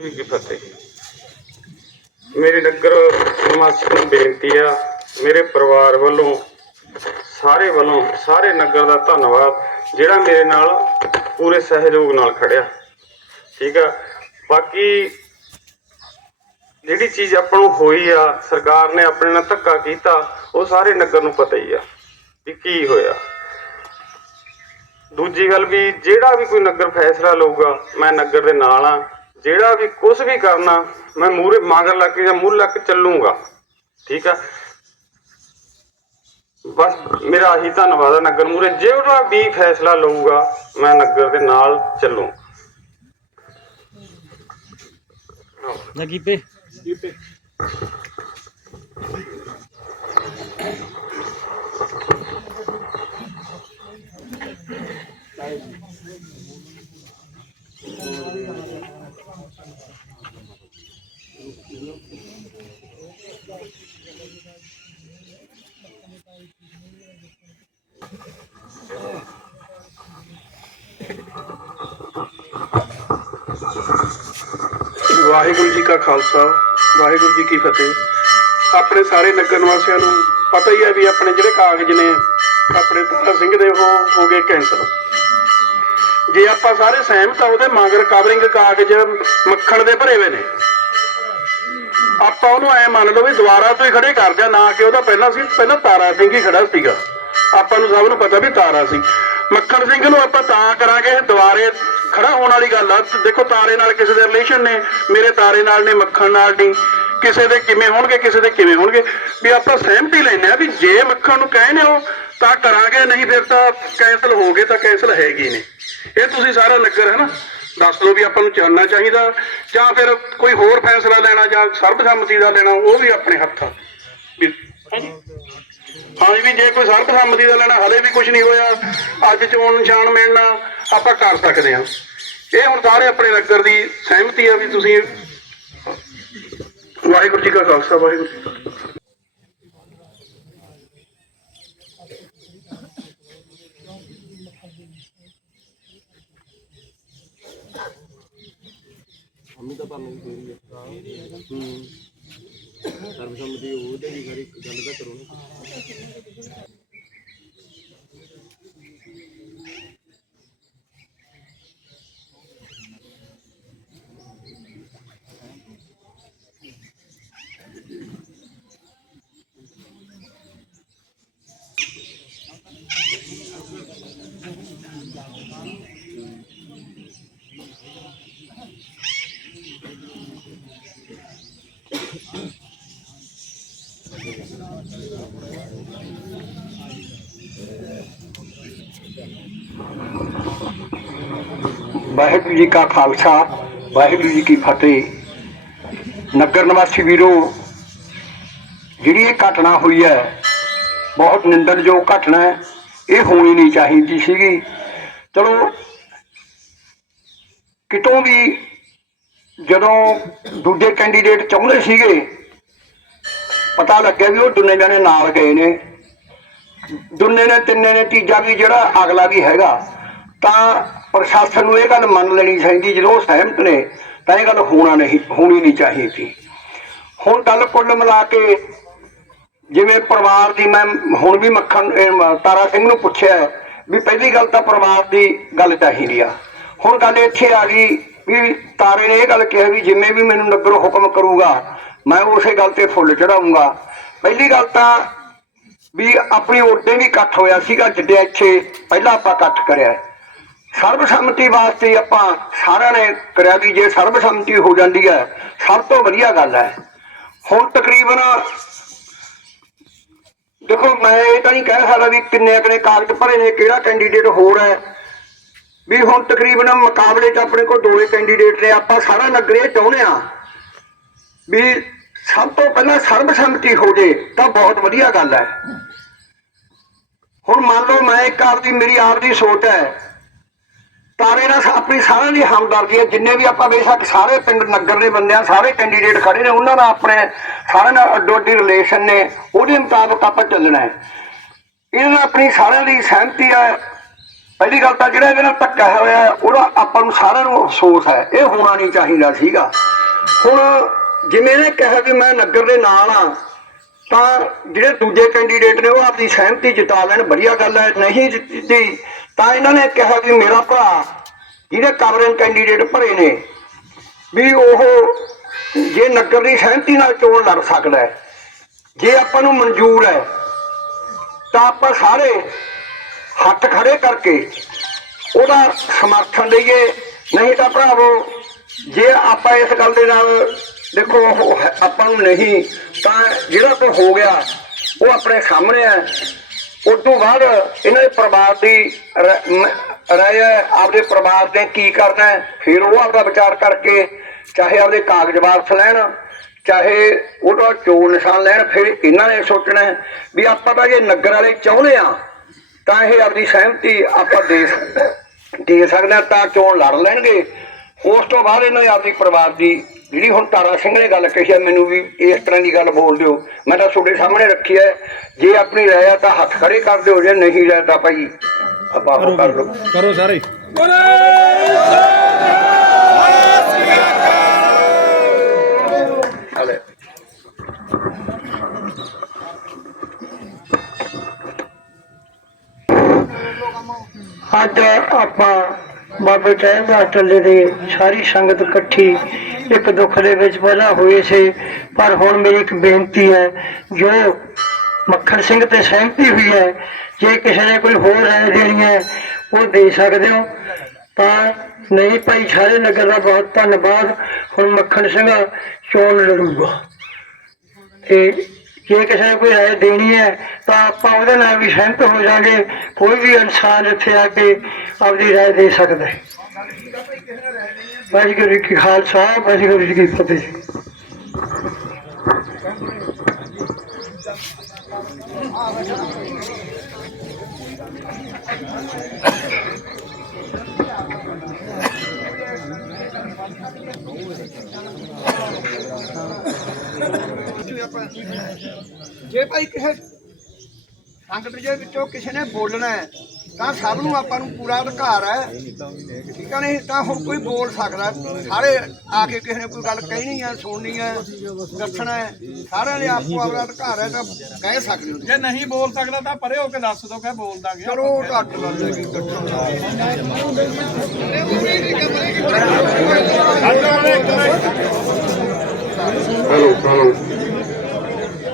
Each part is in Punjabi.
ਜੀ ਕੀ ਫਤਿਹ। ਮੇਰੇ ਨਗਰ ਨਿਵਾਸੀਆਂ ਨੂੰ ਬੇਨਤੀ ਆ, ਮੇਰੇ ਪਰਿਵਾਰ ਵੱਲੋਂ, ਸਾਰੇ ਵੱਲੋਂ, ਸਾਰੇ ਨਗਰ ਦਾ ਧੰਨਵਾਦ, ਜਿਹੜਾ ਮੇਰੇ ਨਾਲ ਪੂਰੇ ਸਹਿਯੋਗ ਨਾਲ ਖੜਿਆ। ਠੀਕ ਆ? ਬਾਕੀ ਜਿਹੜੀ ਚੀਜ਼ ਆਪਾਂ ਨੂੰ ਹੋਈ ਆ, ਸਰਕਾਰ ਨੇ ਆਪਣੇ ਨਾਲ ਧੱਕਾ ਕੀਤਾ, ਉਹ ਸਾਰੇ ਨਗਰ ਨੂੰ ਪਤਾ ਹੀ ਆ, ਵੀ ਕੀ ਹੋਇਆ। ਦੂਜੀ ਗੱਲ ਵੀ, ਜਿਹੜਾ ਵੀ ਕੋਈ ਨਗਰ ਫੈਸਲਾ ਲਊਗਾ, ਮੈਂ ਨਗਰ ਦੇ ਨਾਲ ਆ। ਜਿਹੜਾ ਵੀ ਕੁਝ ਵੀ ਕਰਨਾ ਮੈਂ ਮੂਰੇ ਮਗਰ ਲੱਗ ਕੇ ਜਾਂ ਮੂੰਹ ਲੱਗ ਕੇ ਚੱਲੂਗਾ। ਠੀਕ ਆ? ਬਸ ਮੇਰਾ ਆਹੀ ਧੰਨਵਾਦ ਹੈ ਨਗਰ ਮੂਰੇ ਜਿਹੜਾ ਵੀ ਫੈਸਲਾ ਲਊਗਾ ਮੈਂ ਨਗਰ ਦੇ ਨਾਲ ਚੱਲੂ। ਨਾ ਕੀਪੇ ਵਾਹਿਗੁਰੂ ਜੀ ਕਾ ਖਾਲਸਾ, ਵਾਹਿਗੁਰੂ ਜੀ ਕੀ ਫਤਿਹ। ਆਪਣੇ ਸਾਰੇ ਨਗਰ ਨਿਵਾਸੀਆਂ ਨੂੰ ਪਤਾ ਹੀ ਹੈ ਵੀ ਆਪਣੇ ਜਿਹੜੇ ਕਾਗਜ਼ ਨੇ, ਆਪਣੇ ਤਾਰਾ ਸਿੰਘ ਦੇ ਉਹ ਹੋ ਗਏ ਕੈਂਸਲ ਜੇ ਆਪਾਂ ਸਾਰੇ ਸਹਿਮਤ ਆ ਉਹਦੇ ਮਗਰ ਕਵਰਿੰਗ ਕਾਗਜ਼ ਮੱਖਣ ਦੇ ਭਰੇ ਹੋਏ ਨੇ। ਆਪਾਂ ਉਹਨੂੰ ਐ ਮੰਨ ਲਓ ਵੀ ਦੁਬਾਰਾ ਤੋਂ ਹੀ ਖੜੇ ਕਰ ਦਿਆ ਨਾ ਕਿ ਉਹਦਾ ਪਹਿਲਾਂ ਸੀ, ਪਹਿਲਾਂ ਤਾਰਾ ਸਿੰਘ ਹੀ ਖੜਾ ਸੀਗਾ। ਆਪਾਂ ਨੂੰ ਸਭ ਨੂੰ ਪਤਾ ਵੀ ਤਾਰਾ ਸਿੰਘ ਮੱਖਣ ਸਿੰਘ ਨੂੰ ਆਪਾਂ ਤਾਂ ਕਰਾਂਗੇ, ਦੁਬਾਰੇ ਖੜਾ ਹੋਣ ਵਾਲੀ ਗੱਲ ਆ। ਦੇਖੋ ਤਾਰੇ ਨਾਲ ਕਿਸੇ ਦੇ ਰਿਲੇਸ਼ਨ ਨੇ, ਮੇਰੇ ਤਾਰੇ ਨਾਲ ਨੇ, ਮੱਖਣ ਨਾਲ ਨਹੀਂ। ਕਿਸੇ ਦੇ ਕਿਵੇਂ ਹੋਣਗੇ, ਕਿਸੇ ਦੇ ਕਿਵੇਂ ਹੋਣਗੇ। ਵੀ ਆਪਾਂ ਸਹਿਮਤੀ ਲੈਨੇ ਆ ਵੀ ਜੇ ਮੱਖਣ ਨੂੰ ਕਹਿੰਦੇ ਹੋ ਤਾਂ ਕਰਾਂਗੇ, ਨਹੀਂ ਫਿਰ ਤਾਂ ਕੈਂਸਲ ਹੋਗੇ ਤਾਂ ਕੈਂਸਲ ਹੈਗੀ ਨੇ ਇਹ ਤੁਸੀਂ ਸਾਰਾ ਨਗਰ ਹੈ ਨਾ, ਦੱਸ ਦਿਓ ਵੀ ਆਪਾਂ ਨੂੰ ਜਾਣਨਾ ਚਾਹੀਦਾ, ਜਾਂ ਫਿਰ ਕੋਈ ਹੋਰ ਫੈਸਲਾ ਲੈਣਾ, ਜਾਂ ਸਰਬਸੰਮਤੀ ਦਾ ਲੈਣਾ, ਉਹ ਵੀ ਆਪਣੇ ਹੱਥ। ਆ ਵੀ ਹਾਂ ਵੀ ਜੇ ਕੋਈ ਸਰਬਸੰਮਤੀ ਦਾ ਲੈਣਾ, ਹਲੇ ਵੀ ਕੁਝ ਨਹੀਂ ਹੋਇਆ। ਅੱਜ ਚੋਣ ਨਿਸ਼ਾਨ ਮਿਲਣਾ ਆਪਾਂ ਕਰ ਸਕਦੇ ਹਾਂ। ਇਹ ਹੁਣ ਸਾਰੇ ਆਪਣੇ ਨਗਰ ਦੀ ਸਹਿਮਤੀ ਆ ਵੀ ਤੁਸੀਂ ਵਾਹਿਗੁਰੂ ਜੀ ਕਾ ਖਾਲਸਾ, ਵਾਹਿਗੁਰੂ ਜੀ ਕੀ ਫਤਿਹ। ਅੰਮੀ ਤਾਂ ਭਾਵੇਂ ਕੋਈ ਹੂੰ। ਸਰਬਸੰਮਤੀ ਉਹਦੇ ਵੀ ਸਾਰੀ ਗੱਲ ਤਾਂ ਕਰੋ ਨਾ। ਵਾਹਿਗੁਰੂ ਜੀ ਕਾ ਖਾਲਸਾ, ਵਾਹਿਗੁਰੂ ਜੀ ਕੀ ਫਤਿਹ। ਨਗਰ ਨਿਵਾਸੀ ਵੀਰੋ, ਜਿਹੜੀ ਇਹ ਘਟਨਾ ਹੋਈ ਹੈ, ਬਹੁਤ ਨਿੰਦਣਯੋਗ ਘਟਨਾ ਹੈ, ਇਹ ਹੋਣੀ ਨਹੀਂ ਚਾਹੀਦੀ ਸੀਗੀ। ਚਲੋ, ਕਿਤੋਂ ਵੀ ਜਦੋਂ ਦੂਜੇ ਕੈਂਡੀਡੇਟ ਚਾਹੁੰਦੇ ਸੀਗੇ ਪਤਾ ਲੱਗਿਆ ਵੀ ਉਹ ਦੁੰਨੇ ਜਣੇ ਨਾਲ ਗਏ ਨੇ। ਦੋਨੇ ਨੇ ਤਿੰਨੇ ਨੇ ਤੀਜਾ ਵੀ ਜਿਹੜਾ ਅਗਲਾ ਵੀ ਹੈਗਾ। ਤਾਂ ਪ੍ਰਸ਼ਾਸਨ ਨੂੰ ਇਹ ਗੱਲ ਮੰਨ ਲੈਣੀ ਚਾਹੀਦੀ, ਜਦੋਂ ਉਹ ਸਹਿਮਤ ਨੇ, ਤਾਂ ਇਹ ਗੱਲ ਹੋਣਾ ਨਹੀਂ, ਹੋਣੀ ਨਹੀਂ ਚਾਹੀਦੀ। ਹੁਣ ਗੱਲ ਕੁੱਲ ਮਿਲਾ ਕੇ ਜਿਵੇਂ ਪਰਿਵਾਰ ਦੀ ਮੈਂ ਹੁਣ ਵੀ ਮੱਖਣ ਤਾਰਾ ਸਿੰਘ ਨੂੰ ਪੁੱਛਿਆ ਵੀ ਪਹਿਲੀ ਗੱਲ ਤਾਂ ਪਰਿਵਾਰ ਦੀ ਗੱਲ ਚਾਹੀਦੀ ਆ। ਹੁਣ ਗੱਲ ਇੱਥੇ ਆ ਗਈ ਵੀ ਤਾਰੇ ਨੇ ਇਹ ਗੱਲ ਕਿਹਾ ਵੀ ਜਿਵੇਂ ਵੀ ਮੈਨੂੰ ਨਗਰ ਹੁਕਮ ਕਰੂਗਾ ਮੈਂ ਉਸੇ ਗੱਲ ਤੇ ਫੁੱਲ ਚੜਾਉਂਗਾ। ਪਹਿਲੀ ਗੱਲ ਤਾਂ ਵੀ ਆਪਣੀ ਉਰਦੇ ਵੀ ਇਕੱਠ ਹੋਇਆ ਸੀਗਾ, ਜਿੱਦੇ ਇੱਥੇ ਪਹਿਲਾਂ ਆਪਾਂ ਇਕੱਠ ਕਰਿਆ। ਸਰਬਸੰਮਤੀ ਵਾਸਤੇ ਆਪਾਂ ਸਾਰਿਆਂ ਨੇ ਕਰਿਆ ਵੀ ਜੇ ਸਰਬਸੰਮਤੀ ਹੋ ਜਾਂਦੀ ਹੈ, ਸਭ ਤੋਂ ਵਧੀਆ ਗੱਲ ਹੈ। ਹੁਣ ਤਕਰੀਬਨ ਦੇਖੋ, ਮੈਂ ਇਹ ਤਾਂ ਨਹੀਂ ਕਹਿ ਸਕਦਾ ਵੀ ਕਿੰਨੇ ਕਿੰਨੇ ਕਾਗਜ਼ ਭਰੇ ਨੇ, ਕਿਹੜਾ ਕੈਂਡੀਡੇਟ ਹੋਰ ਹੈ। ਵੀ ਹੁਣ ਤਕਰੀਬਨ ਮੁਕਾਬਲੇ 'ਚ ਆਪਣੇ ਕੋਲ ਦੋਵੇਂ ਕੈਂਡੀਡੇਟ ਨੇ, ਆਪਾਂ ਸਾਰਾ ਨਗਰ ਚਾਹੁੰਦੇ ਆ ਵੀ ਸਭ ਤੋਂ ਪਹਿਲਾਂ ਸਰਬਸੰਮਤੀ ਹੋ ਜੇ ਤਾਂ ਬਹੁਤ ਵਧੀਆ ਗੱਲ ਹੈ। ਹੁਣ ਮੰਨ ਲਓ ਮੈਂ ਇੱਕ ਆਪਦੀ ਮੇਰੀ ਆਪਦੀ ਸੋਚ ਹੈ। ਤਾਰੇ ਨਾਲ ਆਪਣੀ ਸਾਰਿਆਂ ਦੀ ਹਮਦਰਦੀ ਹੈ ਜਿੰਨੇ ਵੀ ਆਪਾਂ ਬੇਸ਼ੱਕ ਸਾਰੇ ਪਿੰਡ ਨਗਰ ਦੇ ਬੰਦੇ ਆ ਸਾਰੇ ਕੈਂਡੀਡੇਟ ਖੜੇ ਨੇ ਉਹਨਾਂ ਨਾਲ ਆਪਣੇ ਸਾਰਿਆਂ ਨਾਲ ਅੱਡੋ ਅੱਡੀ ਰਿਲੇਸ਼ਨ ਨੇ ਉਹਦੇ ਮੁਤਾਬਕ ਆਪਾਂ ਚੱਲਣਾ ਹੈ। ਇਹਨਾਂ ਨਾਲ ਆਪਣੀ ਸਾਰਿਆਂ ਦੀ ਸਹਿਮਤੀ ਹੈ। ਪਹਿਲੀ ਗੱਲ ਤਾਂ ਜਿਹੜਾ ਇਹਦੇ ਨਾਲ ਧੱਕਾ ਹੋਇਆ ਹੈ, ਉਹਦਾ ਆਪਾਂ ਨੂੰ ਸਾਰਿਆਂ ਨੂੰ ਅਫਸੋਸ ਹੈ ਇਹ ਹੋਣਾ ਨਹੀਂ ਚਾਹੀਦਾ ਸੀਗਾ। ਹੁਣ ਜਿਵੇਂ ਇਹਨੇ ਕਿਹਾ ਵੀ ਮੈਂ ਨਗਰ ਦੇ ਨਾਲ ਆ, ਤਾਂ ਜਿਹੜੇ ਦੂਜੇ ਕੈਂਡੀਡੇਟ ਨੇ ਉਹ ਆਪਣੀ ਸਹਿਮਤੀ ਜਤਾ ਲੈਣ, ਵਧੀਆ ਗੱਲ ਹੈ, ਨਹੀਂ ਜਿੱਤੀ। ਤਾਂ ਇਹਨਾਂ ਨੇ ਕਿਹਾ ਵੀ ਮੇਰਾ ਭਰਾ, ਜਿਹਦੇ ਕਵਰਿੰਗ ਕੈਂਡੀਡੇਟ ਭਰੇ ਨੇ, ਵੀ ਉਹ ਜੇ ਨਗਰ ਦੀ ਸਹਿਮਤੀ ਨਾਲ ਚੋਣ ਲੜ ਸਕਦਾ ਹੈ, ਜੇ ਆਪਾਂ ਨੂੰ ਮਨਜ਼ੂਰ ਹੈ, ਤਾਂ ਆਪਾਂ ਸਾਰੇ ਹੱਥ ਖੜੇ ਕਰਕੇ ਉਹਦਾ ਸਮਰਥਨ ਦਈਏ ਨਹੀਂ ਤਾਂ ਭਰਾਵੋ, ਜੇ ਆਪਾਂ ਇਸ ਗੱਲ ਦੇ ਨਾਲ ਦੇਖੋ, ਉਹ ਆਪਾਂ ਨੂੰ ਨਹੀਂ, ਤਾਂ ਜਿਹੜਾ ਕੁਝ ਹੋ ਗਿਆ, ਉਹ ਆਪਣੇ ਸਾਹਮਣੇ ਹੈ। ਉਸ ਤੋਂ ਬਾਅਦ ਇਹਨਾਂ ਦੇ ਪਰਿਵਾਰ ਦੀ ਰ- ਹੈ, ਆਪਦੇ ਪਰਿਵਾਰ ਨੇ ਕੀ ਕਰਨਾ ਫਿਰ ਉਹ ਆਪਦਾ ਵਿਚਾਰ ਕਰਕੇ ਚਾਹੇ ਆਪਦੇ ਕਾਗਜ਼ ਵਾਪਸ ਲੈਣ, ਚਾਹੇ ਉਹਦਾ ਚੋਣ ਨਿਸ਼ਾਨ ਲੈਣ, ਫਿਰ ਇਹਨਾਂ ਨੇ ਸੋਚਣਾ ਵੀ ਆਪਾਂ ਤਾਂ ਜੇ ਨਗਰ ਵਾਲੇ ਚਾਹੁੰਦੇ ਆ ਤਾਂ ਇਹ ਆਪਦੀ ਸਹਿਮਤੀ ਆਪਾਂ ਦੇ ਦੇ ਸਕਦੇ ਹਾਂ, ਤਾਂ ਚੋਣ ਲੜ ਲੈਣਗੇ। ਉਸ ਤੋਂ ਬਾਅਦ ਇਹਨਾਂ ਨੇ ਆਪਦੀ ਪਰਿਵਾਰ ਦੀ ਜਿਹੜੀ ਹੁਣ ਤਾਰਾ ਸਿੰਘ ਨੇ ਗੱਲ ਕਹੀ ਹੈ ਮੈਨੂੰ ਵੀ ਇਸ ਤਰ੍ਹਾਂ ਦੀ ਗੱਲ ਬੋਲ ਦਿਓ। ਮੈਂ ਤਾਂ ਤੁਹਾਡੇ ਸਾਹਮਣੇ ਰੱਖੀ ਹੈ ਜੇ ਆਪਣੀ ਰਾਏ ਆ ਤਾਂ ਹੱਥ ਖੜੇ ਕਰ ਦਿਓ ਜੇ ਨਹੀਂ ਰਾਏ ਤਾਂ ਭਾਈ ਆਪਾਂ ਕਰ ਲਓ। ਕਰੋ ਸਾਰੇ। ਹਲੇ। ਅੱਜ ਆਪਾਂ ਬਾਬੇ ਟਾਈਮ ਮਾਸਟਰ ਦੇ ਸਾਰੀ ਸੰਗਤ ਇਕੱਠੀ ਇੱਕ ਦੁੱਖ ਦੇ ਵਿੱਚ ਪਹਿਲਾਂ ਹੋਏ ਸੀ, ਪਰ ਹੁਣ ਮੇਰੀ ਇੱਕ ਬੇਨਤੀ ਹੈ, ਜੋ ਮੱਖਣ ਸਿੰਘ ਤੇ ਸਹਿਮਤੀ ਹੋਈ ਹੈ, ਜੇ ਕਿਸੇ ਨੇ ਕੋਈ ਹੋਰ ਰਾਏ ਦੇਣੀ ਹੈ, ਉਹ ਦੇ ਸਕਦੇ ਹੋ। ਤਾਂ ਨਹੀਂ ਭਾਈ, ਸਾਰੇ ਨਗਰ ਦਾ ਬਹੁਤ ਧੰਨਵਾਦ। ਹੁਣ ਮੱਖਣ ਸਿੰਘ ਚੋਣ ਲੜੂਗਾ। ਤੇ ਜੇ ਕਿਸੇ ਨੇ ਕੋਈ ਰਾਏ ਦੇਣੀ ਹੈ, ਤਾਂ ਆਪਾਂ ਉਹਦੇ ਨਾਲ ਵੀ ਸਹਿਮਤ ਹੋ ਜਾਾਂਗੇ ਕੋਈ ਵੀ ਇਨਸਾਨ ਇੱਥੇ ਆ ਕੇ ਆਪਣੀ ਰਾਏ ਦੇ ਸਕਦਾ ਹੈ। ਵਾਹਿਗੁਰੂ ਜੀ ਕੀ ਖਾਲਸਾ, ਵਾਹਿਗੁਰੂ ਜੀ ਕੀ ਫਤਿਹ। ਜੇ ਭਾਈ ਕਿਸੇ ਸੰਗਤ ਦੇ ਵਿੱਚੋਂ ਕਿਸੇ ਨੇ ਬੋਲਣਾ ਹੈ ਤਾਂ ਸਭ ਨੂੰ ਆਪਾਂ ਨੂੰ ਪੂਰਾ ਅਧਿਕਾਰ ਹੈ। ਠੀਕ ਹੈ ਨਹੀਂ? ਤਾਂ ਹੁਣ ਕੋਈ ਬੋਲ ਸਕਦਾ। ਸਾਰੇ ਆ ਕੇ ਕਿਸੇ ਨੇ ਕੋਈ ਗੱਲ ਕਹਿਣੀ ਹੈ ਸੁਣਨੀ ਹੈ ਦੱਸਣਾ ਹੈ ਸਾਰਿਆਂ ਨੇ ਆਪੋ ਆਪਣਾ ਅਧਿਕਾਰ ਹੈ ਤਾਂ ਕਹਿ ਸਕਦੇ ਹੋ ਜੇ ਨਹੀਂ ਬੋਲ ਸਕਦਾ ਤਾਂ ਪਰੇ ਹੋ ਕੇ ਦੱਸ ਦੋ ਕਿ ਬੋਲ ਦਾਂਗੇ ਚਲੋ ਘੱਟ ਗੱਲ ਹੈ ਜੀ ਦੱਸੋ ਹੈਲੋ ਹੈਲੋ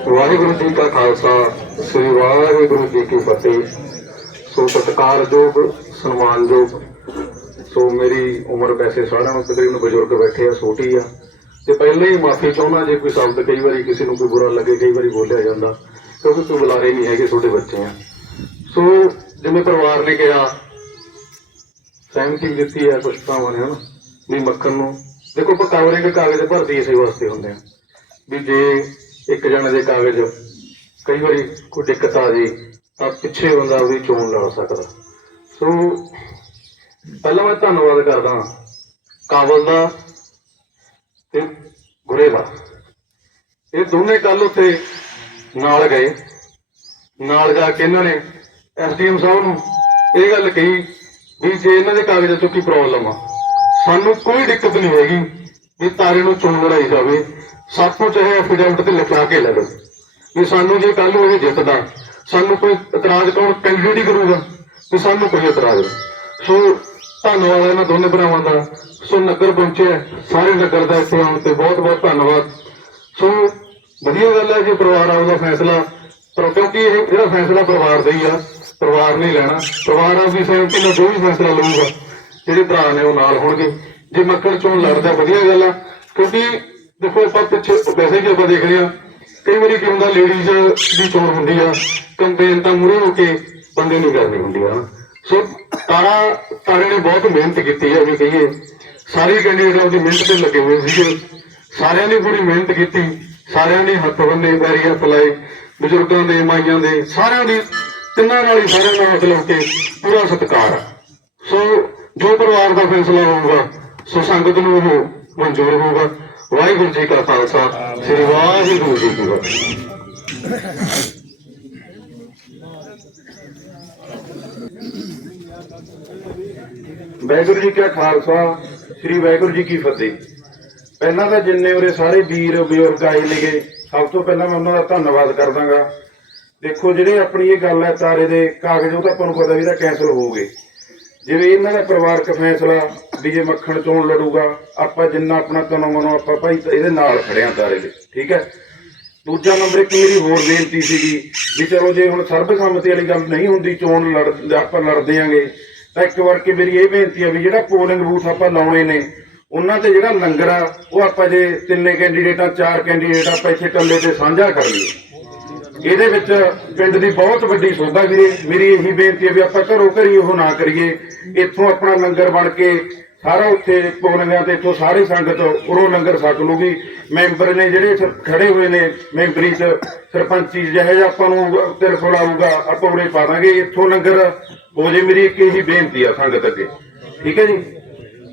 ਵਾਹਿਗੁਰੂ ਜੀ ਕਾ ਖਾਲਸਾ, ਸ੍ਰੀ ਵਾਹਿਗੁਰੂ ਜੀ ਕੀ ਫਤਿਹ। ਸੋ ਸਤਿਕਾਰਯੋਗ ਸਨਮਾਨਯੋਗ ਸੋ ਮੇਰੀ ਉਮਰ ਵੈਸੇ ਸਾਰਿਆਂ ਨੂੰ ਤਕਰੀਬਨ ਬਜ਼ੁਰਗ ਬੈਠੇ ਆ, ਛੋਟੀ ਆ। ਤੇ ਪਹਿਲਾਂ ਹੀ ਮਾਫੀ ਚਾਹੁੰਦਾ ਜੇ ਕੋਈ ਸ਼ਬਦ ਕਈ ਵਾਰੀ ਕਿਸੇ ਨੂੰ ਕੋਈ ਬੁਰਾ ਲੱਗੇ, ਕਈ ਵਾਰੀ ਬੋਲਿਆ ਜਾਂਦਾ, ਕਿਉਂਕਿ ਕੋਈ ਬੁਲਾਰੇ ਨਹੀਂ ਹੈਗੇ ਛੋਟੇ ਬੱਚੇ ਆ। ਸੋ ਜਿਵੇਂ ਪਰਿਵਾਰ ਨੇ ਕਿਹਾ, ਸਹਿਮਤੀ ਦਿੱਤੀ ਹੈ ਕੁਛ ਭਰਾਵਾਂ ਨੇ, ਹਨਾ? ਵੀ ਮੱਖਣ ਨੂੰ। ਦੇਖੋ, ਆਪਾਂ ਕਵਰਿੰਗ ਕਾਗਜ਼ ਭਰਤੀ ਇਸੇ ਵਾਸਤੇ ਹੁੰਦੇ ਆ। ਵੀ ਜੇ ਇੱਕ ਜਣੇ ਦੇ ਕਾਗਜ਼, ਕਈ ਵਾਰੀ ਕੋਈ ਦਿੱਕਤ ਆ ਜੇ, ਤਾਂ ਪਿੱਛੇ ਬੰਦਾ ਉਹਦੀ ਚੋਣ ਲੜ ਸਕਦਾ। ਸੋ, ਪਹਿਲਾਂ ਮੈਂ ਧੰਨਵਾਦ ਕਰਦਾ ਕਾਬਲ ਦਾ ਤੇ ਗੁਰੇ ਦਾ। ਇਹ ਦੋਨੇ ਕੱਲ ਉੱਥੇ ਨਾਲ ਗਏ। ਨਾਲ ਜਾ ਕੇ ਇਹਨਾਂ ਨੇ ਐਸਡੀਐਮ ਸਾਹਿਬ ਨੂੰ ਇਹ ਗੱਲ ਕਹੀ ਵੀ ਜੇ ਇਹਨਾਂ ਦੇ ਕਾਗਜ਼ਾਂ ਚੋਂ ਕੀ ਪ੍ਰੋਬਲਮ ਆ, ਸਾਨੂੰ ਕੋਈ ਦਿੱਕਤ ਨਹੀਂ ਹੈਗੀ ਵੀ ਤਾਰੇ ਨੂੰ ਚੁਣ ਲੜਾਈ ਜਾਵੇ। ਸਾਥੋਂ ਚਾਹੇ ਐਫੀਡੈਵਿਟ ਤੇ ਲਿਖਾ ਕੇ ਲੈ ਲਓ ਵੀ ਸਾਨੂੰ ਜੇ ਕੱਲ ਨੂੰ ਇਹ ਜਿੱਤਦਾ, ਸਾਨੂੰ ਕੋਈ ਇਤਰਾਜ਼ ਕੌਣ ਕੈਂਡੀਡੇਟ ਹੀ ਕਰੂਗਾ? ਤੇ ਸਾਨੂੰ ਕੋਈ ਇਤਰਾਜ਼ ਸੋ ਧੰਨਵਾਦ ਇਹਨਾਂ ਦੋਨੇ ਭਰਾਵਾਂ ਦਾ। ਸੋ ਨਗਰ ਪਹੁੰਚਿਆ ਸਾਰੇ ਨਗਰ ਦਾ ਇੱਥੇ ਆਉਣ ਤੇ ਬਹੁਤ ਬਹੁਤ ਧੰਨਵਾਦ। ਸੋ ਵਧੀਆ ਗੱਲ ਹੈ ਜੇ ਪਰਿਵਾਰ ਆਪਦਾ ਫੈਸਲਾ ਕਿਉਂਕਿ ਇਹ ਜਿਹੜਾ ਫੈਸਲਾ ਪਰਿਵਾਰ ਦਾ ਹੀ ਆ, ਪਰਿਵਾਰ ਨੇ ਲੈਣਾ। ਪਰਿਵਾਰ ਆਪਦੀ ਸਹਿਮਤੀ ਨਾਲ ਜੋ ਵੀ ਫੈਸਲਾ ਲਊਗਾ, ਜਿਹੜੇ ਭਰਾ ਨੇ ਉਹ ਨਾਲ ਹੋਣਗੇ। ਜੇ ਮੱਕੜ ਚੋਂ ਲੜਦਾ, ਵਧੀਆ ਗੱਲ ਆ, ਕਿਉਂਕਿ ਦੇਖੋ ਆਪਾਂ ਪਿੱਛੇ ਵੈਸੇ ਵੀ ਆਪਾਂ ਦੇਖ ਰਹੇ ਆ ਕਈ ਵਾਰੀ ਕੀ ਹੁੰਦਾ ਲੇਡੀਜ਼ ਦੀ ਚੋਣ ਹੁੰਦੀ ਆ ਕੰਪੇਨ ਤਾਂ ਮੂਰੇ ਹੋ ਕੇ ਬੰਦੇ ਨੂੰ ਕਰਨੀ ਹੁੰਦੀ ਆ। ਸੋ ਤਾਰਾ, ਤਾਰੇ ਨੇ ਬਹੁਤ ਮਿਹਨਤ ਕੀਤੀ ਹੈ ਜੇ ਕਹੀਏ। ਸਾਰੇ ਕੈਂਡੀਡੇਟ ਆਪਦੀ ਮਿਹਨਤ ਤੇ ਲੱਗੇ ਹੋਏ ਸੀਗੇ। ਸਾਰਿਆਂ ਨੇ ਪੂਰੀ ਮਿਹਨਤ ਕੀਤੀ, ਸਾਰਿਆਂ ਨੇ ਹੱਥ ਬੰਨੇ, ਪੈਰੀ ਹੱਥ ਲਾਏ, ਬਜ਼ੁਰਗਾਂ ਦੇ, ਮਾਈਆਂ ਦੇ, ਸਾਰਿਆਂ ਦੀ, ਤਿੰਨਾਂ ਨਾਲ ਹੀ ਸਾਰਿਆਂ ਨਾਲ ਮਤਲਬ ਕਿ ਪੂਰਾ ਸਤਿਕਾਰ ਸੋ ਜੋ ਪਰਿਵਾਰ ਦਾ ਫੈਸਲਾ ਹੋਊਗਾ, ਸੋ ਸੰਗਤ ਨੂੰ ਉਹ ਮਨਜ਼ੂਰ ਹੋਊਗਾ। ਵਾਹਿਗੁਰੂ ਜੀ ਕਾ ਖਾਲਸਾ, ਸ੍ਰੀ ਵਾਹਿਗੁਰੂ ਜੀ ਕੀ ਫਤਿਹ। ਵਾਹਿਗੁਰੂ ਜੀ ਕਾ ਖਾਲਸਾ, ਸ੍ਰੀ ਵਾਹਿਗੁਰੂ ਜੀ ਕੀ ਫਤਿਹ। ਪਹਿਲਾਂ ਤਾਂ ਜਿੰਨੇ ਉਰੇ ਸਾਰੇ ਵੀਰ ਬਜ਼ੁਰਗ ਆਏ ਨੇਗੇ, ਸਭ ਤੋਂ ਪਹਿਲਾਂ ਮੈਂ ਉਹਨਾਂ ਦਾ ਧੰਨਵਾਦ ਕਰਦਾਗਾ। ਦੇਖੋ, ਜਿਹੜੇ ਆਪਣੀ ਇਹ ਗੱਲ ਹੈ ਤਾਰੇ ਦੇ ਕਾਗਜ਼, ਉਹ ਤਾਂ ਆਪਾਂ ਨੂੰ ਪਤਾ ਵੀ ਤਾਂ ਕੈਂਸਲ ਹੋ ਗਏ। ਜਿਵੇਂ ਇਹਨਾਂ ਦਾ ਪਰਿਵਾਰਕ ਫੈਸਲਾ ਵੀ ਜੇ ਮੱਖਣ ਚੋਣ ਲੜੂਗਾ, ਆਪਾਂ ਜਿੰਨਾ ਆਪਣਾ ਤਨੋਂ ਮਨੋਂ ਆਪਾਂ ਭਾਈ ਇਹਦੇ ਨਾਲ ਖੜਿਆ ਤਾਰੇ ਦੇ, ਠੀਕ ਹੈ? ਦੂਜਾ ਨੰਬਰ ਇੱਕ ਮੇਰੀ ਹੋਰ ਬੇਨਤੀ ਸੀਗੀ ਵੀ ਚਲੋ ਜੇ ਹੁਣ ਸਰਬਸੰਮਤੀ ਵਾਲੀ ਗੱਲ ਨਹੀਂ ਹੁੰਦੀ ਚੋਣ ਲੜ, ਆਪਾਂ ਲੜਦੇ ਆਂਗੇ, ਤਾਂ ਇੱਕ ਵਾਰ ਕਿ ਮੇਰੀ ਇਹ ਬੇਨਤੀ ਆ ਵੀ ਜਿਹੜਾ ਪੋਲਿੰਗ ਬੂਥ ਆਪਾਂ ਲਾਉਣੇ ਨੇ, ਉਹਨਾਂ ਤੇ ਜਿਹੜਾ ਲੰਗਰ ਆ, ਉਹ ਆਪਾਂ ਜੇ ਤਿੰਨੇ ਕੈਂਡੀਡੇਟਾਂ ਚਾਰ ਕੈਂਡੀਡੇਟ ਆਪਾਂ ਇੱਥੇ ਇਕੱਲੇ ਤੇ ਸਾਂਝਾ ਕਰ ਲਈਏ। ਇਹਦੇ ਵਿੱਚ ਪਿੰਡ ਦੀ ਬਹੁਤ ਵੱਡੀ ਸੋਭਾ ਵੀਰੇ ਮੇਰੀ ਇਹੀ ਬੇਨਤੀ ਹੈ ਵੀ ਆਪਾਂ ਘਰੋਂ ਘਰੀ ਉਹ ਨਾ ਕਰੀਏ। ਇੱਥੋਂ ਆਪਣਾ ਲੰਗਰ ਬਣ ਕੇ ਸਾਰਾ ਉੱਥੇ ਪੋਲਿੰਗਾਂ ਤੇ ਇੱਥੋਂ ਸਾਰੀ ਸੰਗਤ ਉਰੋਂ ਲੰਗਰ ਛਕ ਲੂਗੀ। ਮੈਂਬਰ ਨੇ ਜਿਹੜੇ ਖੜੇ ਹੋਏ ਨੇ, ਮੈਂਬਰੀ ਚ ਸਰਪੰਚੀ ਜਿਹੇ ਜਿਹਾ ਆਪਾਂ ਨੂੰ ਤਿਰਫਲ ਆਊਗਾ, ਆਪਾਂ ਉਰੇ ਪਾ ਦਾਂਗੇ। ਇੱਥੋਂ ਲੰਗਰ ਹੋ ਜੇ ਮੇਰੀ ਇੱਕ ਇਹੀ ਬੇਨਤੀ ਆ ਸੰਗਤ ਅੱਗੇ। ਠੀਕ ਹੈ ਜੀ?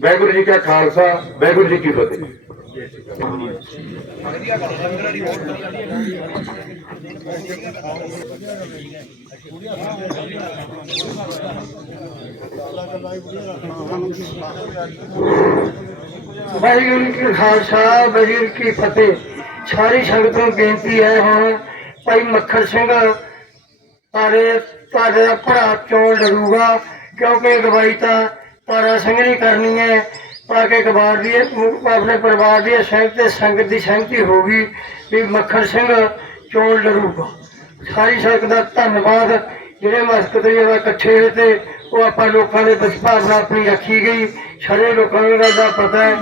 ਵਾਹਿਗੁਰੂ ਜੀ ਕਾ ਖਾਲਸਾ, ਵਾਹਿਗੁਰੂ ਜੀ ਕੀ ਫਤਿਹ। ਵਾਹਿਗੁਰੂ ਜੀ ਖਾਲਸਾ, ਵਾਹਿਗੁਰੂ ਕੀ ਫਤਿਹ। ਸਾਰੀ ਸੰਗਤ ਨੂੰ ਬੇਨਤੀ ਹੈ ਹੁਣ ਭਾਈ ਮੱਖਣ ਸਿੰਘ, ਤਾਰੇ ਤੁਹਾਡੇ ਦਾ ਭਰਾ ਚੋਣ ਲੜੂਗਾ ਕਿਉਂਕਿ ਅਗਵਾਈ ਤਾਂ ਤਾਰਾ ਸਿੰਘ ਨੇ ਕਰਨੀ ਹੈ। ਤਾਂ ਕੇ ਅਖਬਾਰ ਦੀ ਆਪਣੇ ਪਰਿਵਾਰ ਦੀ ਸਹਿਮਤੀ ਤੇ ਸੰਗਤ ਦੀ ਸਹਿਮਤੀ ਹੋ ਗਈ ਵੀ ਮੱਖਣ ਸਿੰਘ ਚੋਣ ਲੜੂਗਾ ਸਾਰੀ ਸੰਗਤ ਦਾ ਧੰਨਵਾਦ। ਜਿਹੜੇ ਮਸਕਤ ਜਿਹੜਾ ਇਕੱਠੇ ਹੋਏ ਤੇ ਉਹ ਆਪਾਂ ਲੋਕਾਂ ਦੇ ਵਿੱਚ ਭਾਵਨਾ ਆਪਣੀ ਰੱਖੀ ਗਈ। ਸਾਰੇ ਲੋਕਾਂ ਨੂੰ ਇਹ ਦਾ ਪਤਾ ਹੈ।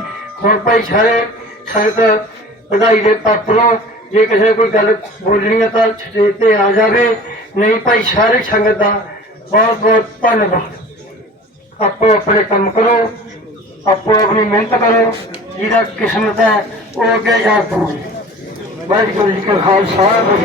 ਹੁਣ ਭਾਈ ਸਾਰੇ ਸੰਗਤ ਵਧਾਈ ਦੇ ਪਾਤਰੋਂ ਜੇ ਕਿਸੇ ਨੇ ਕੋਈ ਗੱਲ ਬੋਲਣੀ ਹੈ ਤਾਂ ਸਟੇਜ ਤੇ ਆ ਜਾਵੇ। ਨਹੀਂ ਭਾਈ, ਸਾਰੇ ਸੰਗਤ ਦਾ ਬਹੁਤ ਬਹੁਤ ਧੰਨਵਾਦ। ਆਪੋ ਆਪਣੇ ਕੰਮ ਕਰੋ। ਆਪੋ ਆਪਣੀ ਮਿਹਨਤ ਕਰੋ ਜਿਹਦਾ ਕਿਸਮਤ ਹੈ, ਉਹ ਅੱਗੇ ਜਾ ਪੂਰੀ ਵਾਹਿਗੁਰੂ ਜੀ ਕਾ ਖਾਲਸਾ। ਵਾਹਿਗੁਰੂ